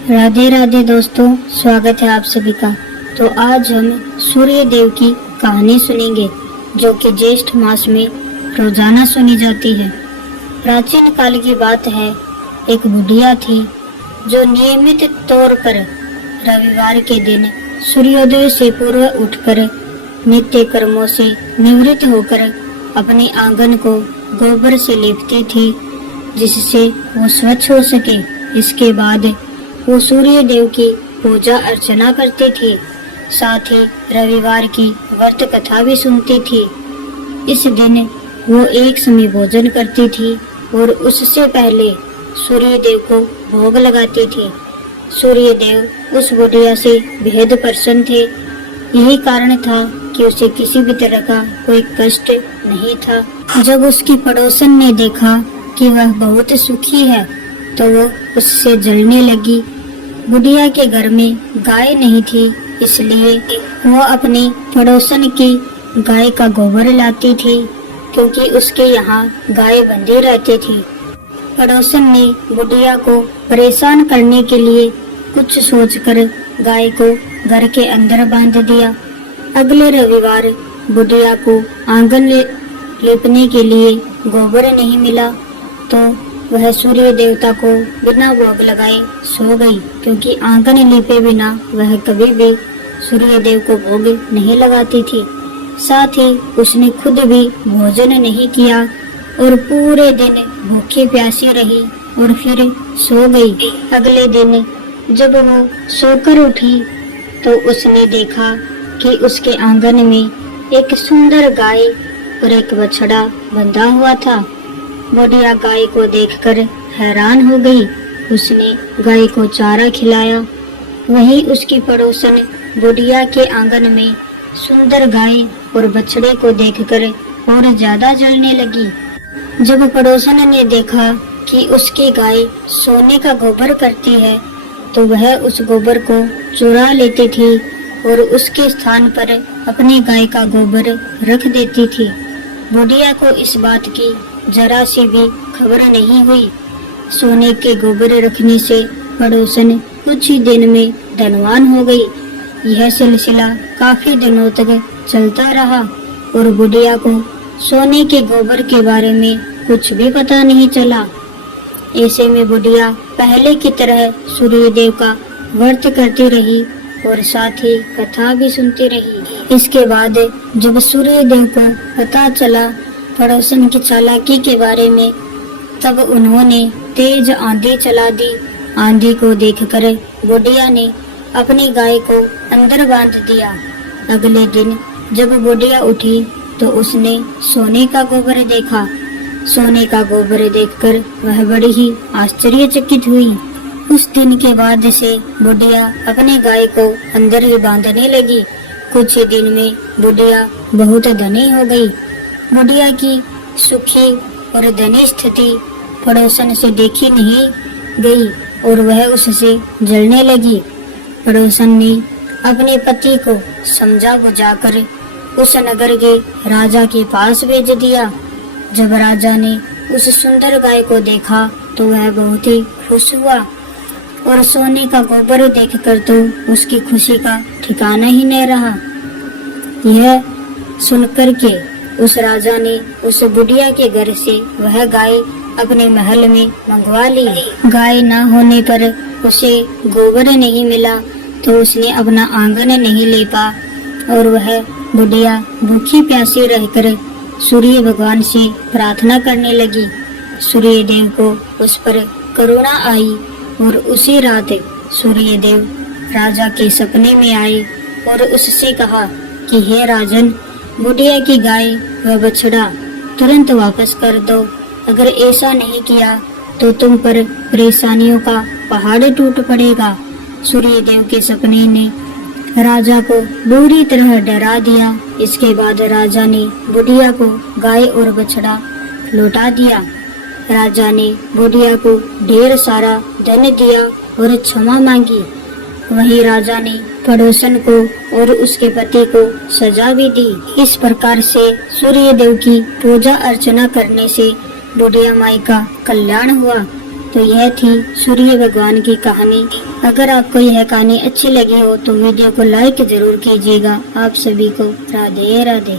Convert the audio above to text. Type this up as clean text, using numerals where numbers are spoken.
राधे राधे दोस्तों, स्वागत है आप सभी का। तो आज हम सूर्य देव की कहानी सुनेंगे जो कि ज्येष्ठ मास में रोजाना सुनी जाती है। प्राचीन काल की बात है, एक बुढ़िया थी जो नियमित तौर पर रविवार के दिन सूर्योदय से पूर्व उठकर नित्य कर्मों से निवृत्त होकर अपने आंगन को गोबर से लीपती थी जिससे वो स्वच्छ हो सके। इसके बाद वो सूर्य देव की पूजा अर्चना करती थी, साथ ही रविवार की व्रत कथा भी सुनती थी। इस दिन वो एक समय भोजन करती थी और उससे पहले सूर्य देव को भोग लगाती थी। सूर्य देव उस बुढ़िया से बेहद प्रसन्न थे। यही कारण था कि उसे किसी भी तरह का कोई कष्ट नहीं था। जब उसकी पड़ोसन ने देखा कि वह बहुत सुखी है तो वो उससे जलने लगी। बुढ़िया के घर में गाय नहीं थी, इसलिए वो अपनी पड़ोसन की गाय का गोबर लाती थी क्योंकि उसके यहाँ गाय बंधी रहती थी। पड़ोसन ने बुढ़िया को परेशान करने के लिए कुछ सोचकर गाय को घर के अंदर बांध दिया। अगले रविवार बुढ़िया को आंगन लीपने के लिए गोबर नहीं मिला तो वह सूर्य देवता को बिना भोग लगाए सो गई, क्योंकि आंगन लीपे बिना वह कभी भी सूर्य देव को भोग नहीं लगाती थी। साथ ही उसने खुद भी भोजन नहीं किया और पूरे दिन भूखी प्यासी रही और फिर सो गई। अगले दिन जब वो सोकर उठी तो उसने देखा कि उसके आंगन में एक सुंदर गाय और एक बछड़ा बंधा हुआ था। बुढ़िया गाय को देखकर हैरान हो गई। उसने गाय को चारा खिलाया। वहीं उसकी पड़ोसन बुढ़िया के आंगन में सुंदर गाय और बछड़े को देखकर और ज्यादा जलने लगी। जब पड़ोसन ने देखा कि उसकी गाय सोने का गोबर करती है तो वह उस गोबर को चुरा लेती थी और उसके स्थान पर अपनी गाय का गोबर रख देती थी। बुढ़िया को इस बात की जरा सी भी खबर नहीं हुई। सोने के गोबर रखने से पड़ोसन कुछ ही दिन में धनवान हो गई। यह सिलसिला काफी दिनों तक चलता रहा और बुढ़िया को सोने के गोबर के बारे में कुछ भी पता नहीं चला। ऐसे में बुढ़िया पहले की तरह सूर्य देव का व्रत करती रही और साथ ही कथा भी सुनती रही। इसके बाद जब सूर्य देव को पता चला पड़ोसन की चालाकी के बारे में, तब उन्होंने तेज आंधी चला दी। आंधी को देखकर बुढ़िया ने अपनी गाय को अंदर बांध दिया। अगले दिन जब बुढ़िया उठी तो उसने सोने का गोबर देखा। सोने का गोबर देखकर वह बड़ी ही आश्चर्यचकित हुई। उस दिन के बाद से बुढ़िया अपनी गाय को अंदर ही बांधने लगी। कुछ ही दिन में बुढ़िया बहुत धनी हो गई। बुढ़िया की सुखी और धनी स्थिति पड़ोसन से देखी नहीं गई और वह उससे जलने लगी। पड़ोसन ने अपने पति को समझा बुझाकर उस नगर के राजा के पास भेज दिया। जब राजा ने उस सुंदर गाय को देखा तो वह बहुत ही खुश हुआ और सोने का गोबर देखकर तो उसकी खुशी का ठिकाना ही नहीं रहा। यह सुनकर के उस राजा ने उस बुढ़िया के घर से वह गाय अपने महल में मंगवा ली। गाय न होने पर उसे गोबर नहीं मिला तो उसने अपना आंगन नहीं लीपा और वह बुढ़िया भूखी प्यासी रहकर सूर्य भगवान से प्रार्थना करने लगी। सूर्य देव को उस पर करुणा आई और उसी रात सूर्य देव राजा के सपने में आए और उससे कहा कि हे राजन, बुढ़िया की गाय व बछड़ा तुरंत वापस कर दो। अगर ऐसा नहीं किया तो तुम पर परेशानियों का पहाड़ टूट पड़ेगा। सूर्य देव के सपने ने राजा को बुरी तरह डरा दिया। इसके बाद राजा ने बुढ़िया को गाय और बछड़ा लौटा दिया। राजा ने बुढ़िया को ढेर सारा धन दिया और क्षमा मांगी। वहीं राजा ने पड़ोसन को और उसके पति को सजा भी दी। इस प्रकार से सूर्य देव की पूजा अर्चना करने से बुढ़िया माई का कल्याण हुआ तो यह थी सूर्य भगवान की कहानी। अगर आपको यह कहानी अच्छी लगी हो तो वीडियो को लाइक जरूर कीजिएगा। आप सभी को राधे राधे।